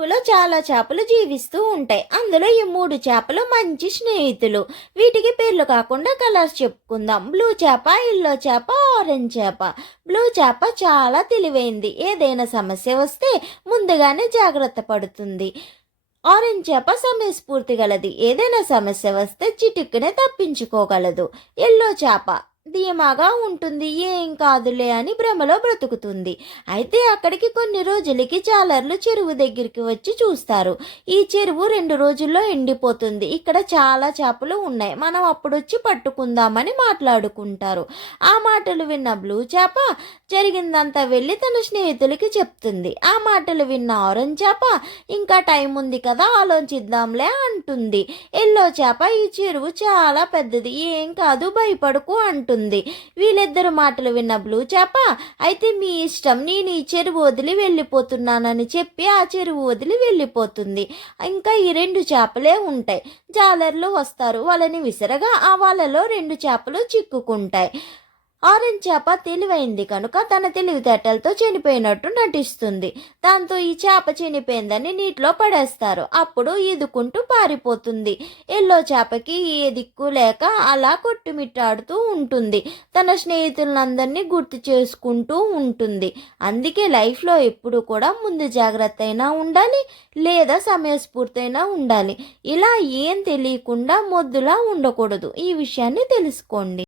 చెరువులో చాలా చేపలు జీవిస్తూ ఉంటాయి. అందులో ఈ 3 చేపలు మంచి స్నేహితులు. వీటికి పేర్లు కాకుండా కలర్స్ చెప్పుకుందాం. బ్లూ చేప, ఎల్లో చేప, ఆరెంజ్ చేప. బ్లూ చేప చాలా తెలివైంది. ఏదైనా సమస్య వస్తే ముందుగానే జాగ్రత్త పడుతుంది. ఆరెంజ్ చేప సమయస్ఫూర్తి గలది. ఏదైనా సమస్య వస్తే చిటిక్కునే తప్పించుకోగలదు. ఎల్లో చేప ధీమాగా ఉంటుంది. ఏం కాదులే అని భ్రమలో బ్రతుకుతుంది. అయితే అక్కడికి కొన్ని రోజులకి జాలర్లు చెరువు దగ్గరికి వచ్చి చూస్తారు. ఈ చెరువు 2 రోజుల్లో ఎండిపోతుంది. ఇక్కడ చాలా చేపలు ఉన్నాయి. మనం అప్పుడొచ్చి పట్టుకుందామని మాట్లాడుకుంటారు. ఆ మాటలు విన్న బ్లూ చేప జరిగిందంతా వెళ్ళి తన స్నేహితులకి చెప్తుంది. ఆ మాటలు విన్న ఆరెంజ్ చేప ఇంకా టైం ఉంది కదా ఆలోచిద్దాంలే అంటుంది. ఎల్లో చేప ఈ చెరువు చాలా పెద్దది, ఏం కాదు భయపడుకు అంటుంది. వీళ్ళిద్దరు మాటలు విన్న బ్లూ చేప అయితే మీ ఇష్టం, నేను ఈ చెరువు వదిలి వెళ్ళిపోతున్నానని చెప్పి ఆ చెరువు వదిలి వెళ్ళిపోతుంది. ఇంకా ఈ 2 చేపలే ఉంటాయి. జాలర్లు వస్తారు. వాళ్ళని విసరగా ఆ వాళ్ళలో 2 చేపలు చిక్కుకుంటాయి. ఆరెంజ్ చేప తెలివైంది కనుక తన తెలివితేటలతో చనిపోయినట్టు నటిస్తుంది. దాంతో ఈ చేప చనిపోయిందని నీటిలో పడేస్తారు. అప్పుడు ఈదుకుంటూ పారిపోతుంది. ఎల్లో చేపకి ఏ దిక్కు లేక అలా కొట్టుమిట్టాడుతూ ఉంటుంది. తన స్నేహితులందరినీ గుర్తు చేసుకుంటూ ఉంటుంది. అందుకే లైఫ్లో ఎప్పుడు కూడా ముందు జాగ్రత్త అయినా ఉండాలి, లేదా సమయస్ఫూర్తి అయినా ఉండాలి. ఇలా ఏం తెలియకుండా మొద్దులా ఉండకూడదు. ఈ విషయాన్ని తెలుసుకోండి.